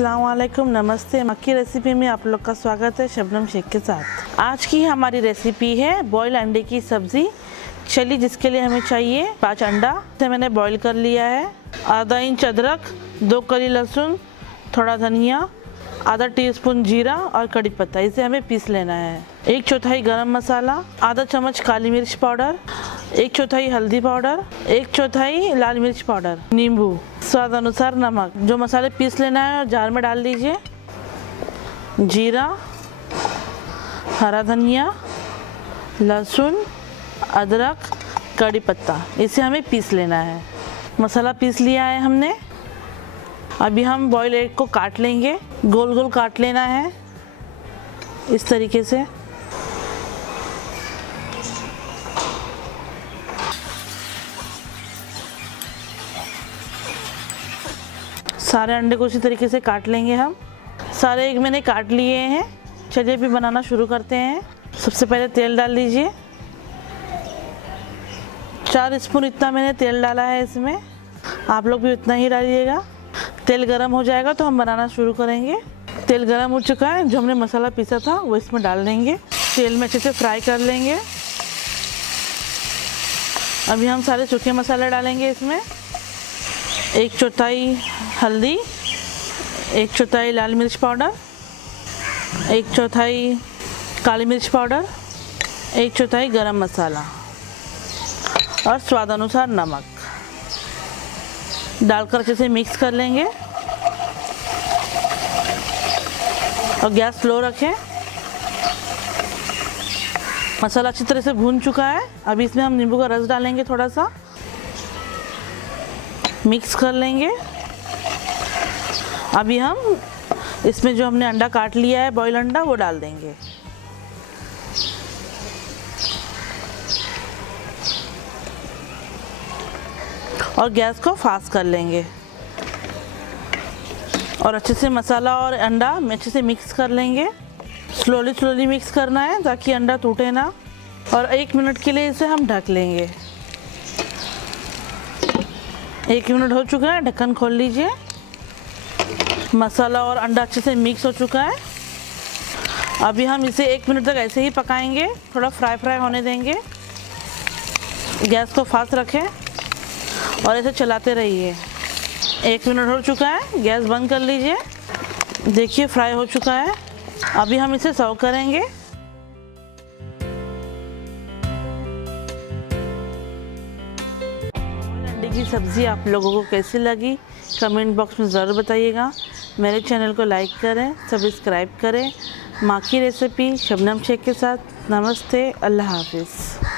अस्सलाम वालेकुम, नमस्ते। माँ की रेसिपी में आप लोग का स्वागत है शबनम शेख के साथ। आज की हमारी रेसिपी है बॉयल अंडे की सब्ज़ी। चलिए, जिसके लिए हमें चाहिए 5 अंडा, इसे मैंने बॉईल कर लिया है। आधा इंच अदरक, 2 कली लहसुन, थोड़ा धनिया, आधा टीस्पून जीरा और कड़ी पत्ता, इसे हमें पीस लेना है। 1/4 गरम मसाला, आधा चम्मच काली मिर्च पाउडर, 1/4 हल्दी पाउडर, 1/4 लाल मिर्च पाउडर, नींबू, स्वाद अनुसार नमक। जो मसाले पीस लेना है जार में डाल दीजिए। जीरा, हरा धनिया, लहसुन, अदरक, कड़ी पत्ता, इसे हमें पीस लेना है। मसाला पीस लिया है हमने। अभी हम बॉयल एग को काट लेंगे। गोल गोल काट लेना है इस तरीके से। सारे अंडे को इसी तरीके से काट लेंगे हम। सारे एग मैंने काट लिए हैं। चलिए अभी बनाना शुरू करते हैं। सबसे पहले तेल डाल लीजिए। 4 स्पून इतना मैंने तेल डाला है इसमें, आप लोग भी उतना ही डालिएगा। तेल गरम हो जाएगा तो हम बनाना शुरू करेंगे। तेल गरम हो चुका है। जो हमने मसाला पीसा था वो इसमें डाल देंगे। तेल में अच्छे से फ्राई कर लेंगे। अभी हम सारे सूखे मसाले डालेंगे इसमें। 1/4 हल्दी, 1/4 लाल मिर्च पाउडर, 1/4 काली मिर्च पाउडर, 1/4 गरम मसाला और स्वाद अनुसार नमक डालकर अच्छे से मिक्स कर लेंगे और गैस स्लो रखें। मसाला अच्छी तरह से भून चुका है। अभी इसमें हम नींबू का रस डालेंगे, थोड़ा सा मिक्स कर लेंगे। अभी हम इसमें जो हमने अंडा काट लिया है, बॉयल अंडा, वो डाल देंगे। और गैस को फास्ट कर लेंगे और अच्छे से मसाला और अंडा अच्छे से मिक्स कर लेंगे। स्लोली मिक्स करना है ताकि अंडा टूटे ना। और 1 मिनट के लिए इसे हम ढक लेंगे। 1 मिनट हो चुका है, ढक्कन खोल लीजिए। मसाला और अंडा अच्छे से मिक्स हो चुका है। अभी हम इसे 1 मिनट तक ऐसे ही पकाएंगे, थोड़ा फ्राई होने देंगे। गैस को फास्ट रखें और ऐसे चलाते रहिए। 1 मिनट हो चुका है, गैस बंद कर लीजिए। देखिए फ्राई हो चुका है। अभी हम इसे सर्व करेंगे। अंडे की सब्ज़ी आप लोगों को कैसी लगी कमेंट बॉक्स में ज़रूर बताइएगा। मेरे चैनल को लाइक करें, सब्सक्राइब करें। माँ की रेसिपी शबनम शेख के साथ। नमस्ते, अल्लाह हाफिज़।